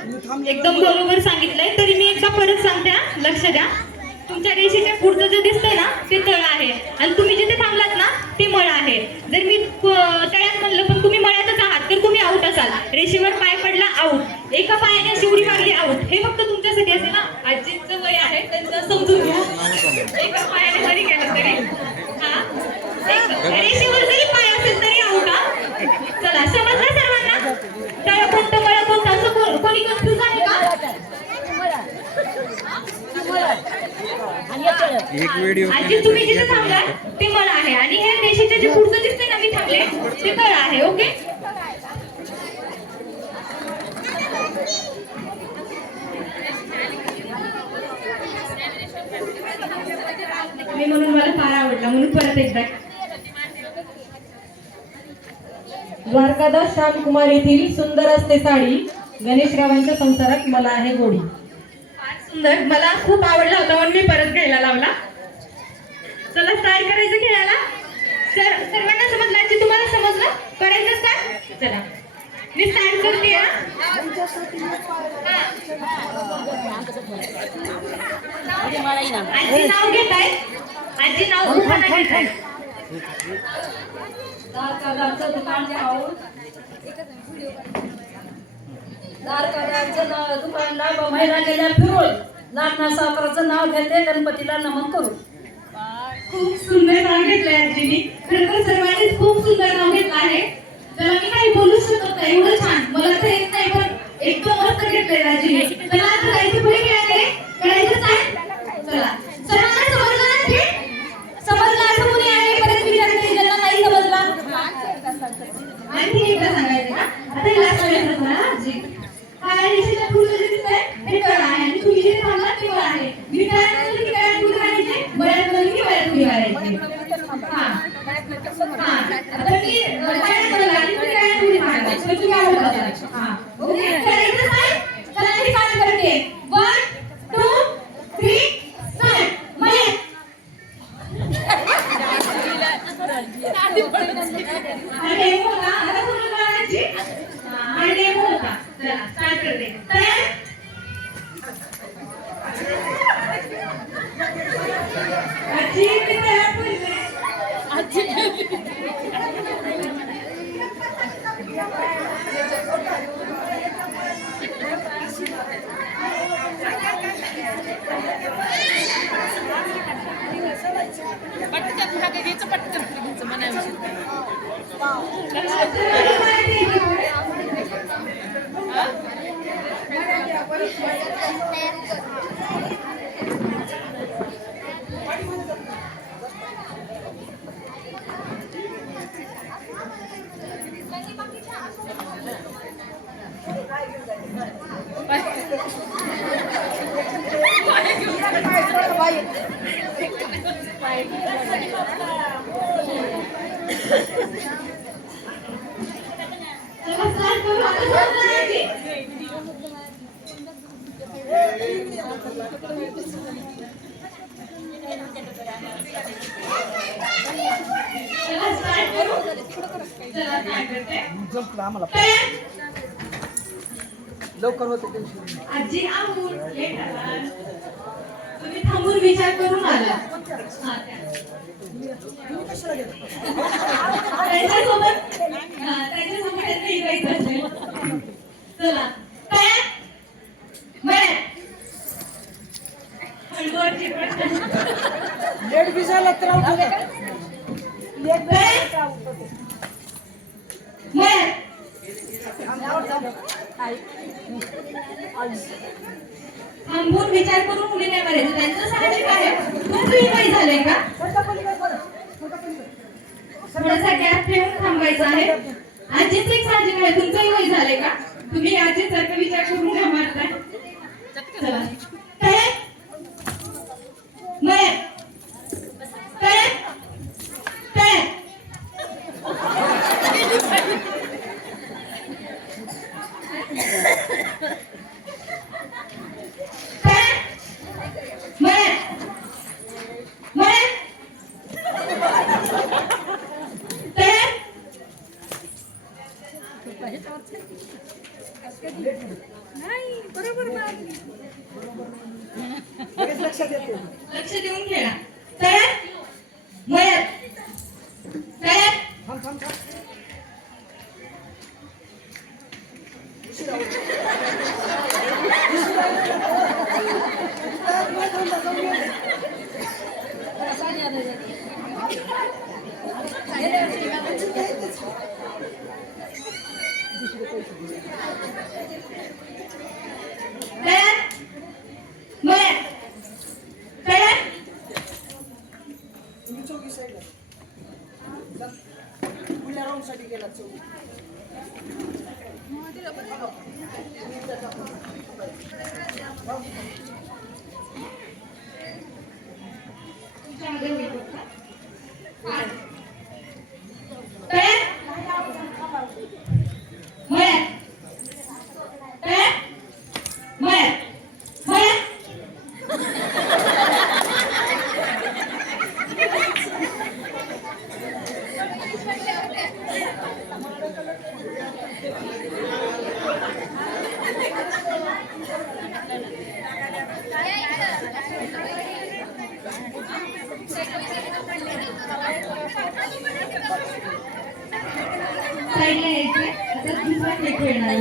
एकदम बरोबर सांगितलंय. तरी मी एकदा परत सांगते लक्ष द्या. तुमच्या रेषेच्या पुढचं जे दिसतंय ना ते तळ आहे. आणि तुम्ही जिथे थांबलात ना ते मळ आहे. जर मी तळ्यात म्हणलं पण तुम्ही मळ्यातच आहात तर तुम्ही आऊट असाल. रेषेवर पाय पडला आऊट एका पायाने शिवडी मारली आऊट हे फक्त तुमच्यासाठी असेल ना आजीचं वय आहे त्यांचं समजून घ्या. एका पायाने एक व्हिडिओ आजी तुम्ही जिथे थांबलाय ते मळ आहे. आणि हे रेषेचे जे पुढचं दिसते ना मी थांबले. ते तळ आहे ओके? मी म्हणून मला फार आवडला. म्हणून परत एकदा. द्वारकादास श्यामकुमार येथील सुंदर असते साडी गणेशरावांच्या संसारात मला आहे गोडी. सुंदर. मला खूप आवडला होता. म्हणून मी परत घ्यायला लावला. चला स्टार्ट करायचं खेळायला? सर सर्वांना समजलं? आजी तुम्हाला समजलं? करायचं का? चला. मी स्टार्ट करते हा. आजी नाव घेत आहे आजी नाव उखाणा घेत आहे दुकान पाहून नाव दुकानला महिला गेल्या फिरून नागना सावकाराचं नाव घेते गणपतीला नमन करू खूप सुंदर नाव घेतलंय आजीनी. खरं सर्वांनीच खूप सुंदर नाव घेतलं आहे. तर मी काही बोलू शकत नाही. एवढं छान. मला तर येत नाही पण एकदम मस्त घेतलंय आजीने. चला आता जायचं पुढे खेळायला करायचं काय चला सर्वांना समजलं ना ते समजलं असं कोणी आहे परत विचारते ज्यांना नाही समजला आणखी एकदा सांगायचं का आता लास्ट वेळेस ना आजी काय रेषेच्या पुढचं जे दिसतंय हे तळ आहे आणि तुम्ही जे थांबलात ते मळ आहे मी तळ्यात म्हणलं की तळ्यात उडी मारायचे बळ्यात म्हणलं की बळ्यात उडी मारायची हा हा आता मी तळ्यात म्हणलं आणि तुम्ही तळ्यात उडी मारायची तर तुम्ही आऊट असाल हा ओके करायचं काय चला मी स्टार्ट करते वन टू थ्री स्टार्ट मळ्यात हा डेमो होता आता पूर्ण करायची हा डेमो होता चला स्टार्ट करते. आजी पडले पटकन मागे घ्यायचं पटकन घ्यायचं म्हणायचं. नमस्कार लवकर होते आजी आऊन लेट आला तुम्ही थांबून विचार करून आला हा, त्या- त्याच्यासोबत त्याच्यासोबत त्यांना इकायचं असेल. चला. थांबून विचार करून उडी नाही मारायचं त्यांचं साहजिक आहे. तुमचंही वय झालंय का? थोडासा गॅप ठेवून थांबायचं आहे. आजीच एक साहजिक आहे. तुमचंही वय झालंय का? तुम्ही आजीसारखं विचार करून का मारताय नाही बरोबर लक्ष देऊन खेळा तळ्यात मळ्यात तळ्यात तळ्यात मळ्यात Bueno, साईडला यायचं आता दुसरा खेळ खेळणार